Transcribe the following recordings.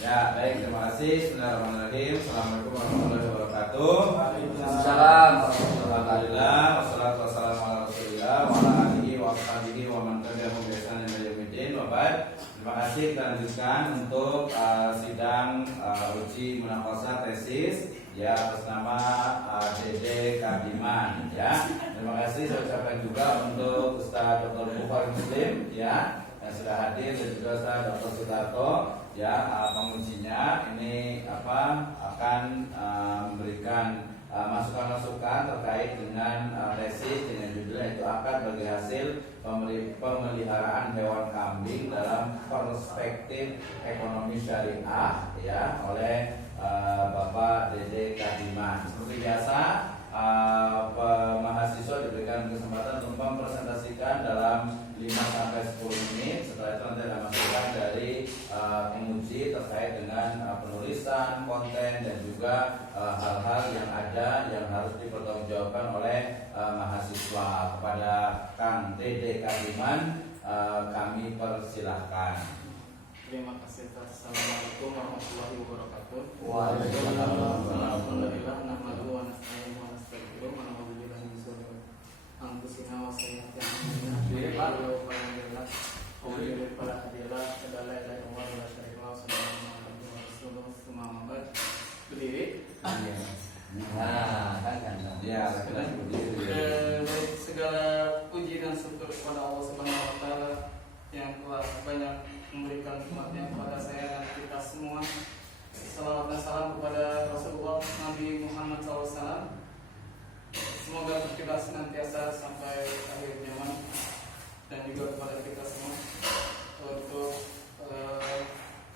Ya, baik, terima kasih. Bismillahirrahmanirrahim. Assalamualaikum warahmatullahi wabarakatuh. Waalaikumsalam. Alhamdulillah, wassalatu wassalamu ala Rasulillah wa ala alihi wa sahbihi wa man tabi'ahum bi ihsanin ila yaumil wa ba'd. Terima kasih, kita lanjutkan untuk sidang uji munaqashah tesis ya atas nama Dede Kadiman ya. Terima kasih saya ucapkan juga untuk Ustaz Dr. Bukhari Muslim ya yang sudah hadir dan juga Ustaz Dr. Sutarto ya pengujinya ini akan memberikan masukan-masukan terkait dengan tesis dengan judulnya itu akad bagi hasil pemeliharaan hewan kambing dalam perspektif ekonomi syariah ya oleh Bapak Dede Kadiman. Seperti biasa mahasiswa diberikan kesempatan untuk mempresentasikan dalam 5-10 menit. Setelah itu nanti ada masukan dari penguji terkait dengan penulisan, konten dan juga hal-hal yang ada yang harus dipertanggungjawabkan oleh mahasiswa. Kepada Kang Dede Kadiman kami persilahkan. Terima kasih. Assalamualaikum warahmatullahi wabarakatuh. Waalaikumsalam. Alhamdulillah nahmaduhu wa nasta'inuhu wa nastaghfiruh wa na'udzu billahi min shururi anfusina wa sayyi'ati a'malina. Berdiri. Nah, kan. Ya, silakan berdiri. Baik, segala puji dan syukur kepada Allah Subhanahu wa taala yang telah banyak memberikan nikmatnya kepada saya dan kita semua. Salawat dan salam kepada Rasulullah Nabi Muhammad SAW. Semoga kita senantiasa sampai akhir zaman dan juga kepada kita semua. Untuk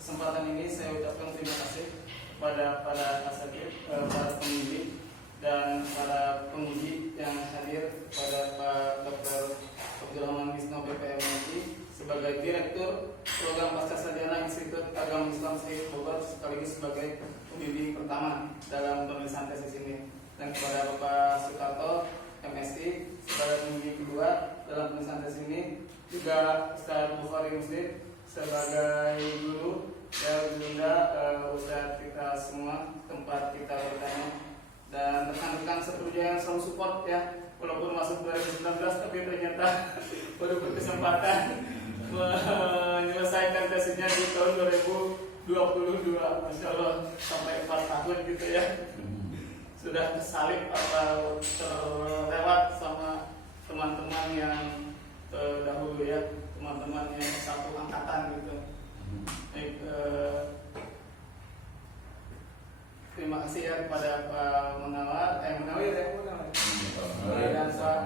kesempatan ini saya ucapkan terima kasih kepada para asatidz, para pendidik dan para penguji yang hadir, pada Pak Dr. Abdul Rahman Wisnu PPMI sebagai Direktur Program Pascasarjana Institut Agama Islam Syekh Bogor sekaligus sebagai pembimbing pertama dalam penulisan tesis ini, dan kepada Bapak Sutarto MSI sebagai pembimbing kedua dalam penulisan tesis ini, juga Ustaz Bukhari Muslim sebagai guru dan Bunda Ustaz kita semua tempat kita bertanya, dan rekan-rekan seterusnya yang selalu support ya, walaupun masuk 2019 tapi ternyata baru berkesempatan menyelesaikan tesisnya di tahun 2022. Masya Allah, sampai 4 tahun gitu ya, sudah kesalip atau terlewat sama teman-teman yang dahulu ya, teman-teman yang satu angkatan gitu. Baik, terima kasih ya kepada Pak Munawir dan Pak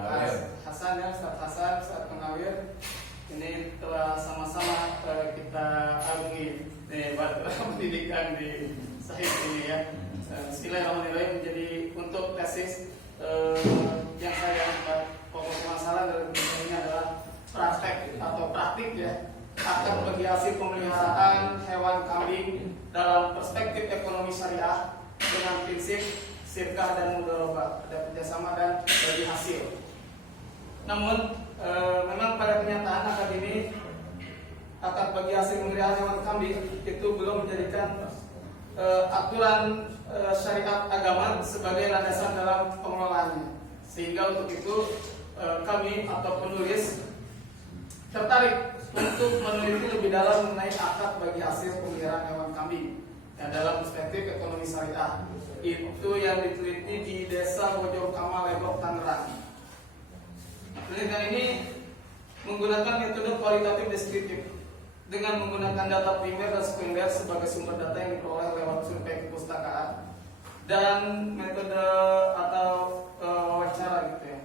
Hasan ya, Ustaz Hasan, Ustaz Munawir. Ini telah sama-sama kita alungi pendidikan di Sahid ini ya. Bismillahirrahmanirrahim. Jadi untuk tesis yang saya angkat pokok masalah dari ini adalah praktek atau praktik ya, akan bagi hasil pemeliharaan hewan kambing dalam perspektif ekonomi syariah dengan prinsip sirkah dan mudharabah, ada kerjasama dan bagi hasil. Namun memang pada kenyataan akad ini, akad bagi hasil pemeliharaan hewan kambing itu belum menjadikan aturan syariat agama sebagai landasan dalam pengelolaannya. Sehingga untuk itu kami atau penulis tertarik untuk meneliti lebih dalam mengenai akad bagi hasil pemeliharaan hewan kambing yang dalam perspektif ekonomi syariah. Itu yang diteliti di Desa Bojongkama, Lebok, Tangerang. Penelitian ini menggunakan metode kualitatif deskriptif dengan menggunakan data primer dan sekunder sebagai sumber data yang diperoleh lewat survei kepustakaan dan metode atau wawancara gitu ya.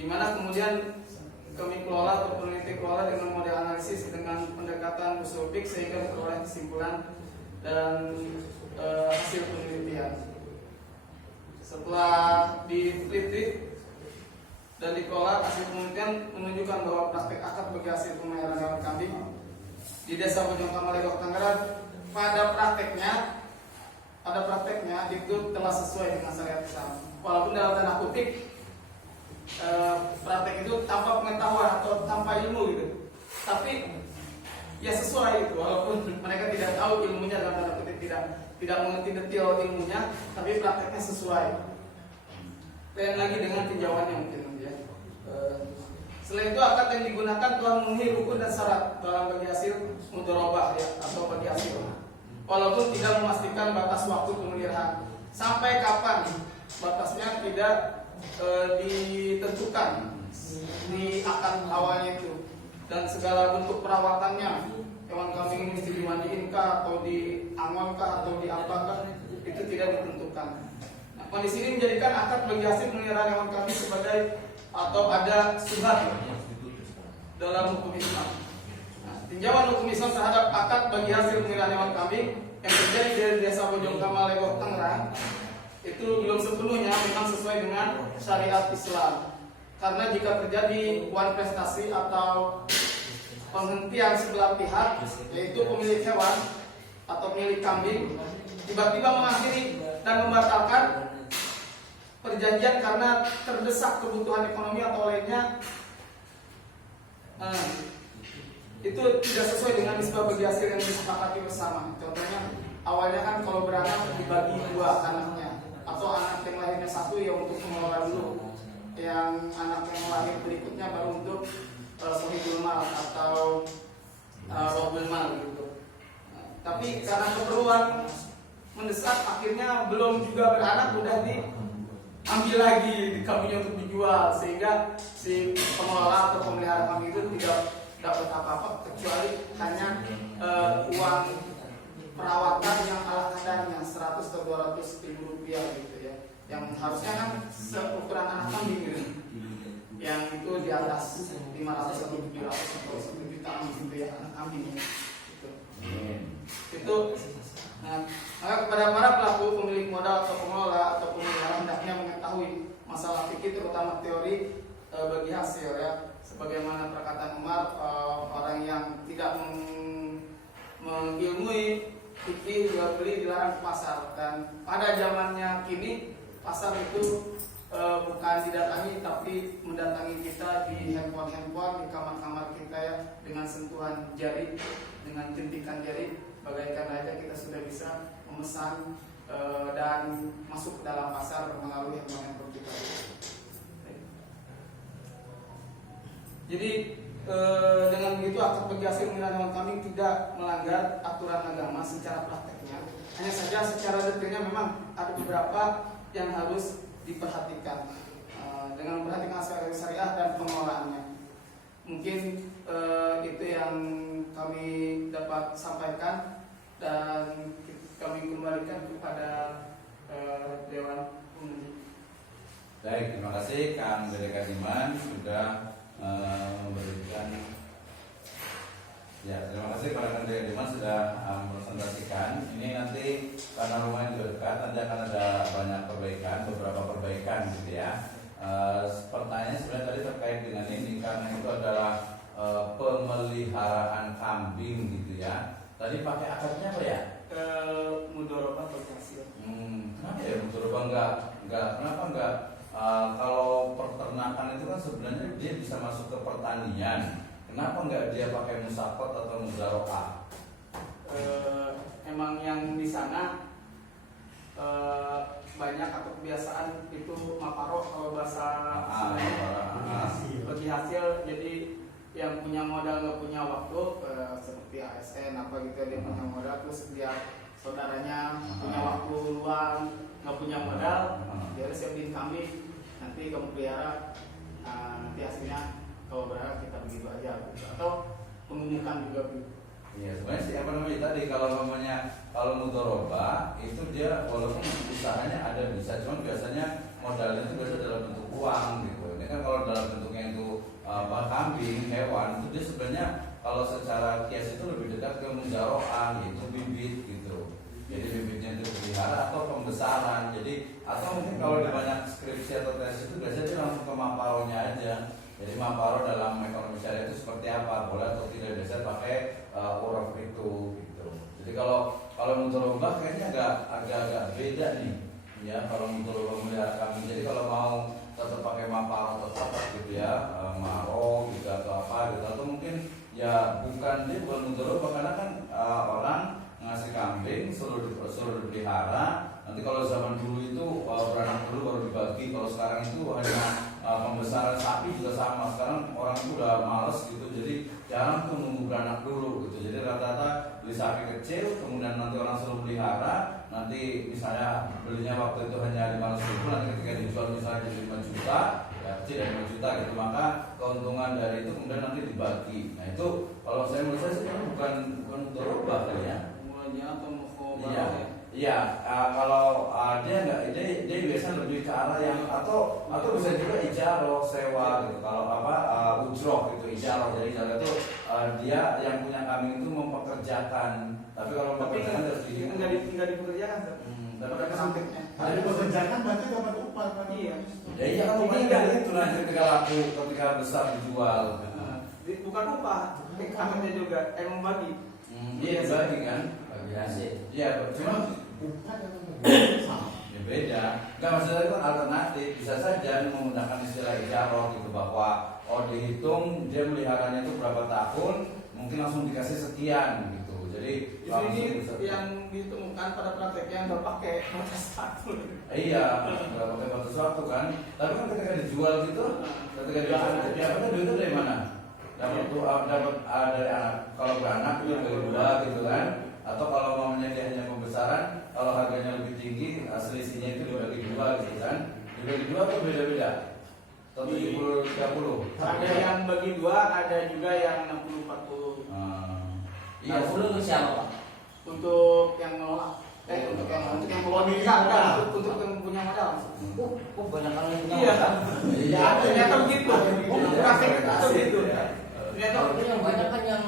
Dimana kemudian kami kelola atau peneliti kelola dengan model analisis dengan pendekatan usul fik sehingga diperoleh kesimpulan dan hasil penelitian. Setelah diteliti dan dikelola, hasil penelitian menunjukkan bahwa praktek akad bagi hasil pemeliharaan hewan kambing di Desa Bojongkama, Lebok, Tangerang pada prakteknya itu telah sesuai dengan syariat Islam. Walaupun dalam tanda kutip praktek itu tanpa pengetahuan atau tanpa ilmu gitu, tapi ya sesuai itu, walaupun mereka tidak tahu tahu ilmunya dalam tanda kutip, tidak mengerti detail ilmunya, tapi prakteknya sesuai. Lain lagi dengan tinjauannya mungkin ya. Selain itu akad yang digunakan telah memenuhi rukun dan syarat dalam bagi hasil mudharabah ya, atau bagi hasil. Walaupun tidak memastikan batas waktu pemeliharaan. Sampai kapan batasnya tidak ditentukan di akad awalnya itu. Dan segala bentuk perawatannya, hewan kambing ini mesti dimandiin kah, atau diangon kah, atau diapakan, itu tidak ditentukan. Nah, kondisi ini menjadikan akad bagi hasil pemeliharaan hewan kambing sebagai atau ada subhat dalam hukum Islam. Nah, tinjauan hukum Islam terhadap akad bagi hasil pemeliharaan hewan kambing yang terjadi dari desa Bojongkamal, Legok, Tangerang itu belum sepenuhnya memang sesuai dengan syariat Islam. Karena jika terjadi wan prestasi atau penghentian sebelah pihak, yaitu pemilik hewan atau pemilik kambing, tiba-tiba mengakhiri dan membatalkan perjanjian karena terdesak kebutuhan ekonomi atau lainnya, itu tidak sesuai dengan nisbah bagi hasil yang disepakati bersama. Contohnya, awalnya kan kalau beranak dibagi 2 anaknya, atau anak yang lahirnya 1 ya untuk mengelola dulu, yang anak yang lahir berikutnya baru untuk sohibul mal atau robul mal gitu. Tapi karena keperluan mendesak, akhirnya belum juga beranak udah diambil lagi kambingnya untuk dijual, sehingga si pengelola atau pemelihara kambing itu tidak dapat apa-apa kecuali hanya uang perawatan yang ala kadarnya 100 atau 200 ribu rupiah gitu ya, yang harusnya kan seukuran anak kambing gitu, yang itu di atas 500 atau 700 atau 1 juta gitu ya anak kambing gitu. Itu nah, maka kepada para pelaku, pemilik modal atau pengelola atau pemelihara hendaknya mengetahui masalah fikih terutama teori bagi hasil ya, sebagaimana perkataan Umar, orang yang tidak mengilmui fikih jual beli dilarang ke pasar. Dan pada zamannya kini pasar itu bukan didatangi tapi mendatangi kita di handphone, di kamar-kamar kita ya, dengan sentuhan jari, dengan jentikan jari, bagaikan aja kita sudah bisa memesan dan masuk ke dalam pasar melalui handphone kita. Jadi dengan begitu akad bagi hasil pemeliharaan hewan kambing tidak melanggar aturan agama secara prakteknya. Hanya saja secara detailnya memang ada beberapa yang harus diperhatikan dengan memperhatikan aspek syariah dan pengelolaannya. Mungkin itu yang kami dapat sampaikan dan kami kembalikan kepada Dewan Penguji. Baik, terima kasih Kang Dede Kadiman sudah memberikan. Ya, terima kasih kepada Kang Dede Kadiman sudah mempresentasikan. Ini nanti karena rumahnya juga dekat, nanti akan ada banyak perbaikan, beberapa perbaikan gitu ya. Pertanyaannya sebenarnya tadi terkait dengan ini karena itu adalah pemeliharaan kambing gitu ya. Tadi pakai akadnya apa ya? Mudharabah bagi hasil. Kenapa ya mudharabah enggak? Kenapa enggak? Kalau peternakan itu kan sebenarnya dia bisa masuk ke pertanian. Kenapa enggak dia pakai musaqat atau mudharabah? Emang yang di sana banyak atau kebiasaan itu maparo kalau bahasa bagi hasil. Jadi yang punya modal nggak punya waktu seperti ASN apa gitu, dia punya modal terus dia saudaranya punya waktu luang nggak punya modal, dia harus siapin kambing, nanti kamu pelihara, nanti hasilnya kalau berharap kita begitu aja gitu. Atau mengumumkan juga gitu. Iya, sebenarnya sih apa namanya tadi kalau mudharabah itu dia walaupun usahanya ada bisa, cuman biasanya modalnya itu biasa dalam bentuk uang gitu. Ini kan kalau dalam bentuknya itu kambing, hewan itu dia sebenarnya kalau secara kias itu lebih dekat ke mujaroah, yaitu bibit gitu. Jadi bibitnya itu dipelihara atau pembesaran. Jadi atau mungkin kalau di banyak skripsi atau tes itu biasanya dia langsung ke maparonya aja. Jadi maparo dalam ekonomi syariah itu seperti apa, boleh atau tidak, biasa pakai uruf itu gitu. Jadi kalau mudharabah kayaknya agak beda nih. Ya, kalau mudharabah melihara kambing. Jadi kalau mau tetap pakai maparo tetap gitu ya, maro gitu atau apa gitu, atau mungkin ya bukan mudharabah karena kan orang ngasih sudah dipelihara. Nanti kalau zaman dulu itu beranak dulu baru dibagi. Kalau sekarang itu hanya pembesaran sapi juga sama. Sekarang orang itu udah males gitu, jadi jarang tuh nunggu beranak dulu gitu. Jadi rata-rata beli sapi kecil, kemudian nanti orang suruh pelihara. Nanti misalnya belinya waktu itu hanya 500.000, nanti ketika dijual misalnya jadi 5 juta, ya kecil dari 5 juta gitu, maka keuntungan dari itu kemudian nanti dibagi. Nah itu kalau saya menurut saya sebenarnya bukan mudharabah kali ya. Mulanya atau Iya, iya. Kalau dia biasanya lebih ke arah yang atau bisa juga ijaroh, sewa gitu. Kalau ujroh gitu, ijaroh. Jadi ijaroh itu dia yang punya kambing itu mempekerjakan. Tapi kalau pekerjaan harus nggak dipekerjakan. Tapi kan sampingnya. Ada dipekerjakan berarti dapat upah kan? Iya. Ya iya kan upahnya dari itu nanti ketika laku, ketika besar dijual. Bukan upah, kambingnya juga emang bagi. Iya dibagi kan. Bagi hasil. Iya, cuma Upah yang sama. ya beda. Enggak, maksudnya itu kan alternatif. Bisa saja menggunakan istilah ijaroh gitu, bahwa dihitung dia meliharanya itu berapa tahun, mungkin langsung dikasih sekian gitu. Jadi Ini yang ditemukan pada prakteknya nggak pakai batas waktu. iya, nggak pakai batas waktu kan. Tapi kan ketika dijual gitu, ketika dijual dapatnya duitnya dari mana? Dapat dari anak. Kalau beranak itu dari dua gitu kan. Atau kalau mamanya dia hanya pembesaran, kalau harganya lebih tinggi, selisihnya itu dibagi dua gitu kan. Dibagi dua tuh beda-beda. Atau 70-30. Ada yang bagi dua, ada juga yang 60-40. Iya, Nah, dulu untuk siapa Pak? Untuk yang ngelola, untuk yang mengolah, untuk yang punya modal. Kok banyak orang yang Iya, Iya, ternyata begitu. Prakteknya itu begitu. Ternyata Kalau yang banyak kan yang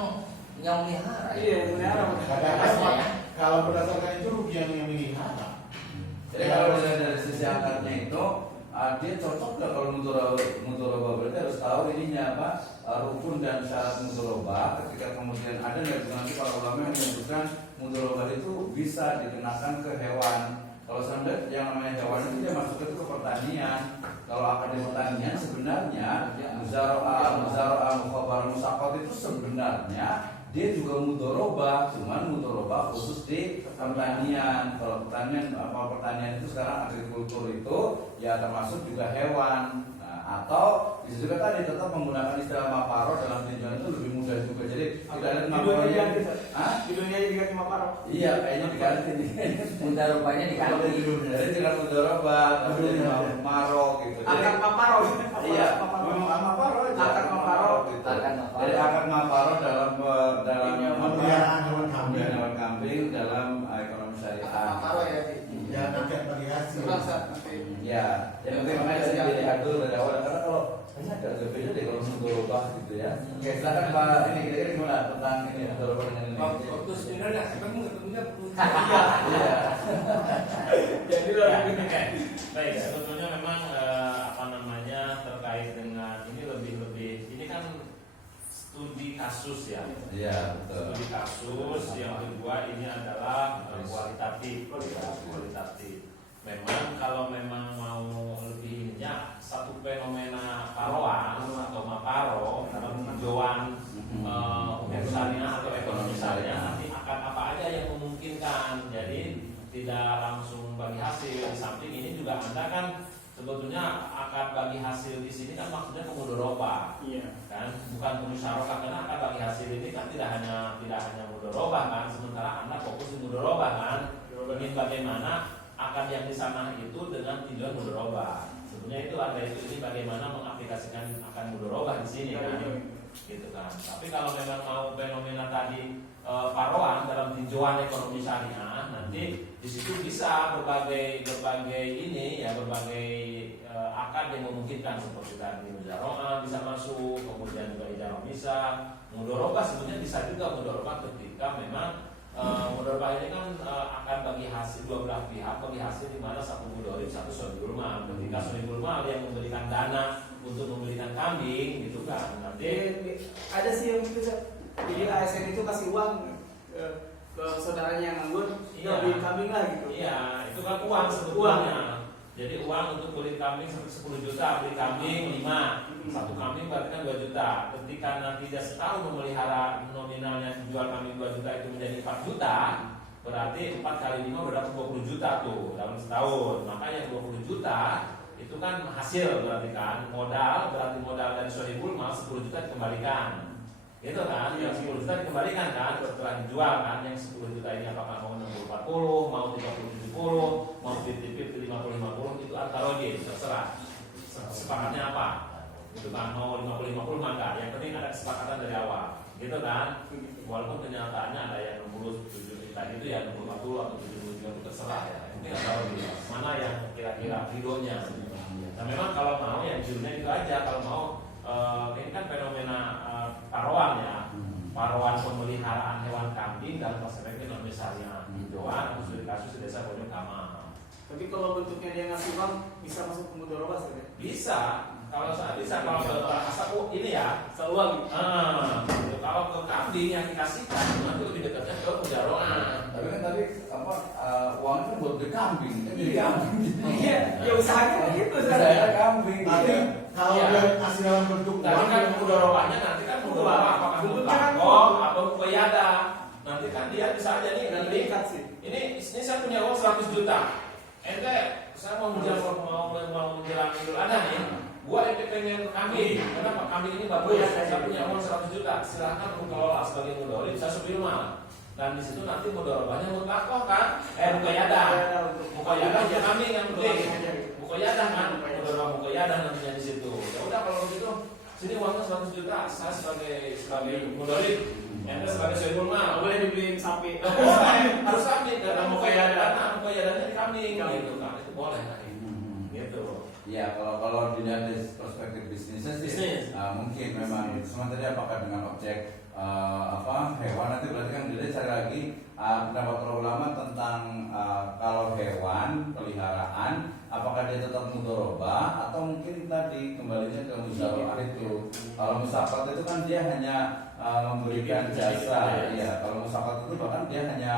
melihara. Iya, melihara. Kadang-kadang kalau berdasarkan itu rugi yang melihara. Jadi kalau dilihat dari sisi akadnya itu, dia cocok nggak kalau mudharabah? Berarti harus tahu ininya apa, rukun dan syarat mudharabah. Ketika kemudian ada nanti para ulama yang menyebutkan mudharabah itu bisa dikenakan ke hewan. Kalau sampai yang namanya hewan itu dia masuk itu ke pertanian. Kalau akad di pertanian sebenarnya muzara'ah, mukhabarah, musaqat itu sebenarnya dia juga mudharabah, cuman mudharabah khusus di pertanian. Kalau pertanian itu sekarang agrikultur itu ya termasuk juga hewan. Nah, atau bisa juga tadi tetap menggunakan istilah maparo dalam tinjauan itu lebih mudah juga. Jadi tidak ada maparonya. Di dunia diganti maparo. Iya, kayaknya diganti nih. Mudharabahnya diganti. Jadi tidak mudharabah, tapi jadi maro gitu. Akad maparo. Iya, memang maparo aja. Akad maparo. Gitu. Akad maparo. Jadi akad maparo dalam Pemeliharaan hewan kambing. hewan kambing dalam ekonomi syariah. Maparo ya. Ya nanti bagi hasil. Terasa nanti. Ya, yang penting makanya dari diatur dari awal. Karena kalau ini agak beda deh kalau mudharabah gitu ya. Oke, silakan Pak. Ini kira-kira gimana tentang ini mudharabah dengan ini? Waktu sebenarnya ketemu Iya. Jadi Baik, sebetulnya memang terkait dengan ini lebih ini kan studi kasus ya. Iya, betul. Studi kasus yang kedua ini adalah kualitatif. Memang kalau memang mau lebihnya satu fenomena paroan atau maparo dalam tinjauan hukum syariah atau ekonomi syariah nanti akan apa aja yang memungkinkan. Jadi tidak langsung bagi hasil. Di samping ini juga Anda kan sebetulnya akad bagi hasil di sini kan maksudnya mudharabah. Iya. Kan bukan musyarakah, karena akad bagi hasil ini kan tidak hanya mudharabah kan, sementara Anda fokus di mudharabah kan. Ingin bagaimana akad yang di sana itu dengan tinjauan mudharabah. Sebetulnya itu ada ini bagaimana mengaplikasikan akad mudharabah di sini kan. Gitu kan. Tapi kalau memang mau fenomena tadi paroan dalam tinjauan ekonomi syariah, nanti di situ bisa berbagai ini ya, berbagai akad yang memungkinkan seperti tadi mujaroah bisa masuk, kemudian juga ijarah bisa, mudharabah sebenarnya bisa juga mudharabah ketika memang mudharabah ini kan akan bagi hasil dua belah pihak, bagi hasil di mana satu mudharib, satu shahidul mal. Ketika shahidul mal yang memberikan dana untuk membelikan kambing gitu kan, nanti ada sih yang gitu. Jadi ASN itu kasih uang ke saudaranya yang nganggur, Iya. beli kambing lah gitu. Iya, itu kan uang sebetulnya. Jadi uang untuk beli kambing 10 juta, beli kambing 5. Satu kambing berarti kan 2 juta. Ketika nanti dia setahun memelihara nominalnya jual kambing 2 juta itu menjadi 4 juta, berarti 4 kali 5 udah dapat 20 juta tuh dalam setahun. Maka yang 20 juta itu kan hasil berarti kan, modal berarti modal dari Sohibul Mal 10 juta dikembalikan. Gitu kan, yang 10 juta dikembalikan kan setelah dijual kan, yang 10 juta ini apakah mau 60-40, mau 30-70, mau 50-50, 50-50 itu antarogi, terserah sepakatnya apa. Itu kan mau 50-50 maka yang penting ada kesepakatan dari awal. Gitu kan, walaupun kenyataannya ada yang 67 juta itu ya 60-40 atau 70 juta itu terserah ya. Ini antarogi, mana yang kira-kira ridhonya. Nah memang kalau mau ya jurnya itu aja, kalau mau ini kan fenomena paroan ya, paroan pemeliharaan hewan kambing dalam perspektif misalnya hijauan atau studi kasus di desa Bojong Kama. Tapi kalau bentuknya dia ngasih uang bisa masuk ke mudharabah sih? Bisa, kalau saya bisa kalau ke asap ini ya Seuang. gitu. Kalau ke kambing yang dikasihkan nanti lebih dekatnya ke mudharabah. Tapi kan tadi apa uangnya kan buat beli kambing, kan jadi kambing. Iya, ya usahanya gitu. Saya kambing. Tapi kalau Iya. dia kasih dalam bentuk Tapi uang, kan mudharabahnya nanti kan mudharabah apakah Bentuknya kan mutlak atau mukayada. Nanti kan dia bisa aja nih Dan nanti tingkat sih. ini saya punya uang 100 juta. Ente saya mau menjelang Idul Adha nih. Gua ente pengen kambing. Kenapa kambing ini bagus? Saya punya uang 100 juta. Silakan lu kelola sebagai mudharib, saya Sohibul Mal. Dan di situ nanti mudharabahnya mutlakoh kan? Mukayada. Mukayada aja kambing yang penting. Mukayada kan? Mudharabah mukayada nantinya di situ. Ya udah kalau begitu sini uangnya 100 juta. Saya sebagai mudharib, ente sebagai Sohibul Mal. Boleh dibeliin sapi. Harus kambing karena Mukayada. karena mukayadanya di kambing gitu kan. Itu boleh kan? Gitu. Ya kalau dilihat dari perspektif bisnisnya sih, Bisnis. mungkin memang. Cuma tadi apakah dengan objek hewan nanti berarti kan dia cari lagi pendapat para ulama tentang kalau hewan peliharaan apakah dia tetap mudharabah atau mungkin tadi kembalinya ke musyawarah itu. Kalau musyawarah itu kan dia hanya memberikan jasa, ya. Kalau musyawarah itu bahkan dia hanya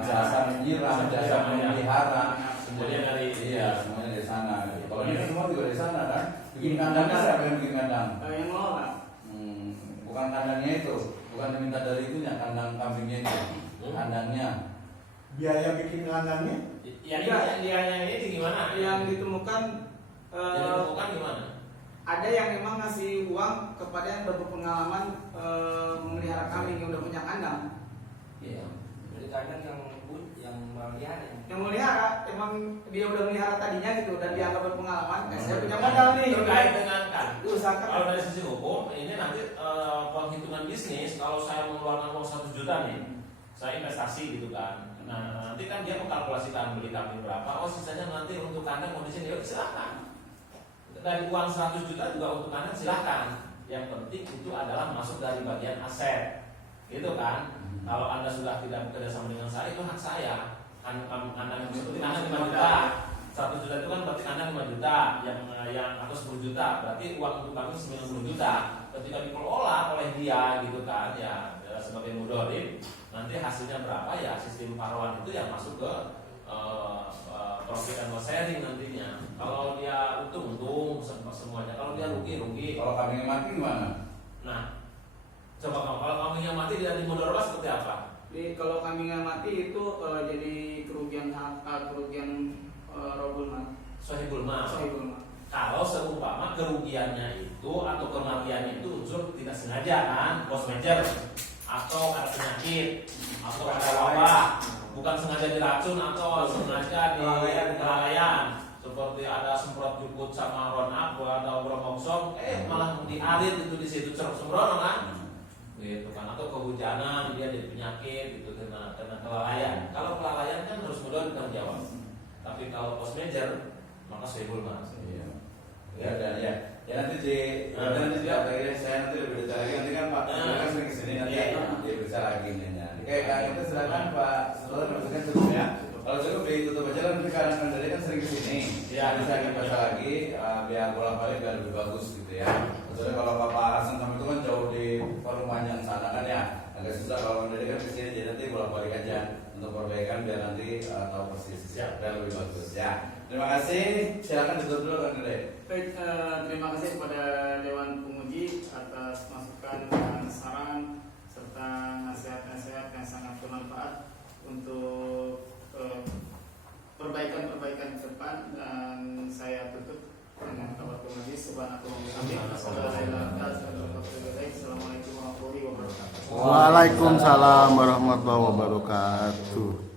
jasa menyiram, jasa memelihara. Semuanya dari Semuanya dari sana. Kalau ini semua juga dari sana kan. Bikin kandangnya siapa yang bikin kandang? Yang ngelola. Bukan kandangnya itu, bukan diminta dari itunya, kandang kambingnya itu, kandangnya. biaya bikin kandangnya Yang ini gimana? Yang ditemukan Yang ditemukan gimana? ada yang memang ngasih uang kepada yang berpengalaman memelihara kambing yang udah punya kandang. Iya. Jadi kadang yang melihara. Yang melihara emang dia udah melihara tadinya gitu dan dianggap berpengalaman. Saya punya modal nih. Terkait dengan kan? Usahakan. Kalau dari sisi hukum ini nanti penghitungan bisnis. Kalau saya mengeluarkan uang 100 juta nih, saya investasi gitu kan. Nah nanti kan dia mengkalkulasikan beli kambing berapa. Oh sisanya nanti untuk kandang mau di sini, yuk silakan. Dari uang 100 juta juga untuk kandang silakan. Yang penting itu adalah masuk dari bagian aset, gitu kan? Kalau Anda sudah tidak bekerja sama dengan saya, itu hak saya. Kandang seperti kandang 5 juta, 100 juta itu kan berarti kandang 5 juta, yang atau 10 juta, berarti uang untuk kami 90 juta. Ketika dikelola oleh dia, gitu kan, ya sebagai mudharib, nanti hasilnya berapa ya sistem paruan itu yang masuk ke profit and loss sharing nantinya. Kalau dia untung semuanya, kalau dia rugi. Kalau kambingnya mati gimana? Nah, coba kalau kambingnya mati tidak dimudharabah seperti apa? Jadi kalau kambingnya mati itu jadi kerugian Robul Mal. Sohibul Mal. Sohibul Mal. Kalau seumpama kerugiannya itu atau kematiannya itu unsur tidak sengaja kan, force major atau ada penyakit atau ada wabah, bukan sengaja diracun atau sengaja di kelalaian, seperti ada semprot jukut sama ronap atau bromoxom, malah diarit itu di situ sembrono kan, gitu kan, atau kehujanan dia jadi penyakit gitu kena kelalaian. Kalau kelalaian kan harus mudah ditanggung jawab, tapi kalau post major maka Sohibul Mal. Ya nanti saya nanti lebih detail lagi nanti kan Pak kan sering kesini nanti dia bicara lagi nih. Kayak kita silakan Pak Setelah maksudnya tutup ya. Kalau cukup ditutup aja lah nanti karena dari kan sering kesini. Ya bisa kita baca lagi biar bolak-balik biar lebih bagus gitu ya. Soalnya kalau Bapak Hasan sama itu kan jauh di rumahnya sana kan ya. Agak susah kalau dari kan kesini jadi nanti bolak-balik aja untuk perbaikan biar nanti tahu persis biar lebih bagus ya. Terima kasih. Silakan ditutup dulu kan Dede. Baik, terima kasih kepada Dewan Penguji atas masukan dan saran serta nasihat-nasihat yang sangat bermanfaat untuk Assalamualaikum warahmatullahi wabarakatuh. Waalaikumsalam warahmatullahi wabarakatuh.